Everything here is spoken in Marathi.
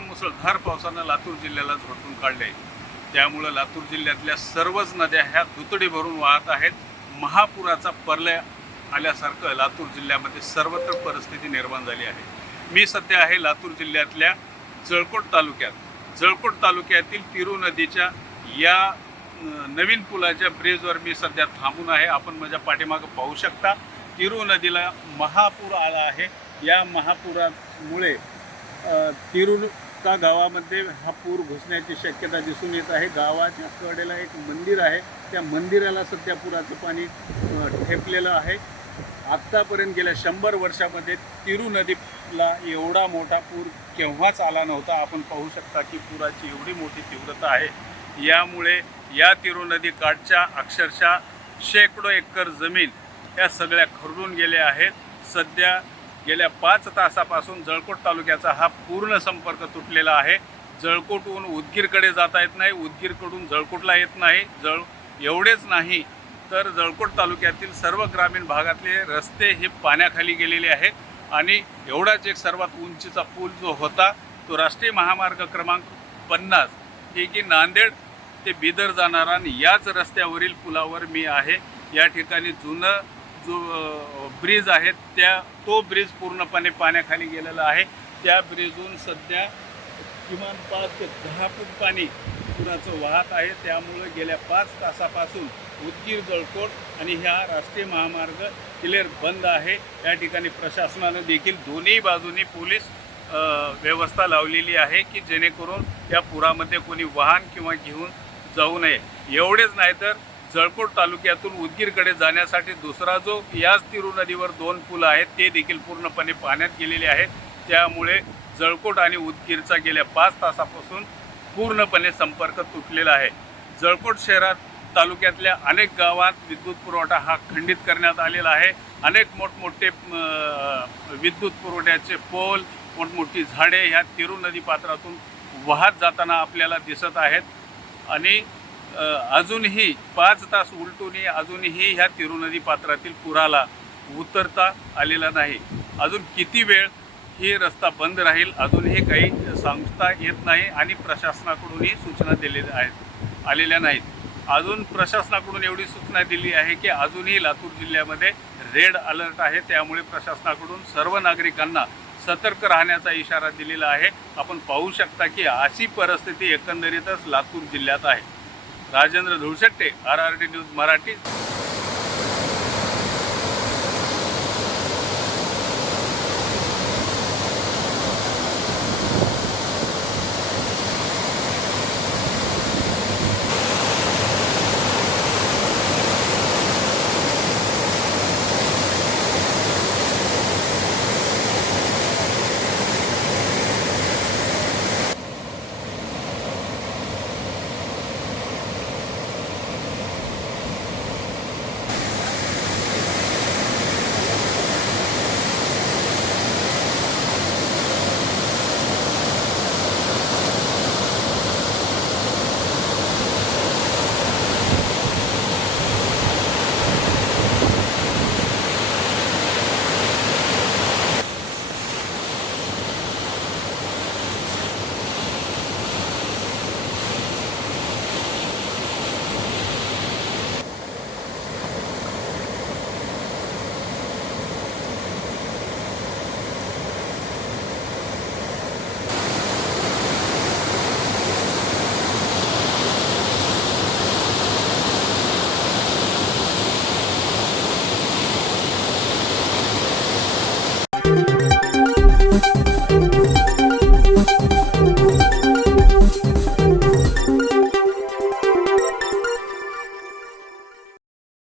मुसळधार पावसानं लातूर जिल्ह्याला झोडपून काढले। त्यामुळे लातूर जिल्ह्यातल्या सर्वच नद्या ह्या दुतडी भरून वाहत आहेत। महापुराचा प्रलय आल्यासारखं लातूर जिल्ह्यामध्ये सर्वत्र परिस्थिती निर्माण झाली आहे। मी सध्या आहे लातूर जिल्ह्यातल्या जळकोट तालुक्यात। जळकोट तालुक्यातील तिरू नदीच्या या नवीन पुलाच्या ब्रिजवर मी सध्या थांबून आहे। आपण माझ्या पाठीमागे पाहू शकता तिरू नदीला महापूर आला आहे। या महापुरामुळे तिरूका गावामध्ये हा पूर घुसण्याची शक्यता दिसून येत आहे। गावाच्या कडेला एक मंदिर आहे, त्या मंदिराला सध्या पुराचं पाणी ठेपलेलं आहे। आत्तापर्यंत गेल्या 100 वर्षामध्ये तिरू नदीला एवढा मोठा पूर केव्हाच आला नव्हता। आपण पाहू शकता की पुराची एवढी मोठी तीव्रता आहे। यामुळे या तिरू नदी काठच्या अक्षरशः शेकडो एकर जमीन या सगळ्या खरडून गेल्या आहेत। सध्या गेल्या 5 तासापासून जळकोट तालुक्याचा हा पूर्ण संपर्क तुटलेला आहे। जळकोटहून उदगीरकडे जाता येत नाही, उदगीरकडून जळकोटला येत नाही। एवढेच नाही तर जळकोट तालुक्यातील सर्व ग्रामीण भागातले रस्ते हे पाण्याखाली गेलेले आहेत। आणि एवढाच एक सर्वात उंचीचा पूल जो होता तो राष्ट्रीय महामार्ग क्रमांक 50 हे की नांदेड ते बिदर जाणारा, आणि याच रस्त्यावरील पुलावर मी आहे। या ठिकाणी जुनं जो ब्रिज आहे तो ब्रिज पूर्णपणे पाण्याखाली गेलेला आहे। त्या ब्रिजहून सध्या किमान 5 ते 10 फूट पाणी पुराचं वाहत आहे। त्यामुळे गेल्या 5 तासापासून उदगीर जळकोट आणि ह्या राष्ट्रीय महामार्ग क्लिअर बंद आहे। या ठिकाणी प्रशासनानं देखील दोन्ही बाजूनी पोलीस व्यवस्था लावलेली आहे की जेणेकरून या पुरामध्ये कोणी वाहन किंवा घेऊन जाऊ नये। एवढेच नाही तर जळकोट तालुक्यातून उदगीरकडे जाण्यासाठी दुसरा जो याच तिरू नदीवर 2 पूल आहेत ते देखील पूर्णपणे पाण्यात गेलेले आहेत। त्यामुळे जळकोट आणि उदगीरचा गेल्या 5 तासापासून पूर्णपणे संपर्क तुटलेला आहे। जळकोट शहरात तालुक्यातल्या अनेक गावात विद्युत पुरवठा हा खंडित करण्यात आलेला आहे। अनेक मोठमोठे विद्युत पुरवठ्याचे पोल, मोठमोठी झाडे ह्या तिरू नदी पात्रातून वाहत जाताना आपल्याला दिसत आहेत। आणि अजूनही 5 तास उलटूनही अजूनही ह्या तिरू नदी पात्रातील पुराला उतरता आलेला नाही। अजून किती वेळ ही रस्ता बंद राहील अजूनही काही सांगता येत नाही आणि प्रशासनाकडूनही सूचना आलेल्या नाहीत। अजून प्रशासनाकडून एवढी सूचना दिली आहे की अजूनही लातूर जिल्ह्यामध्ये रेड अलर्ट आहे। त्यामुळे प्रशासनाकडून सर्व नागरिकांना सतर्क राहण्याचा इशारा दिलेला आहे। आपण पाहू शकता की अशी परिस्थिती एकंदरीतच लातूर जिल्ह्यात आहे। Rajendra Dhulshette, RRD news Marathi.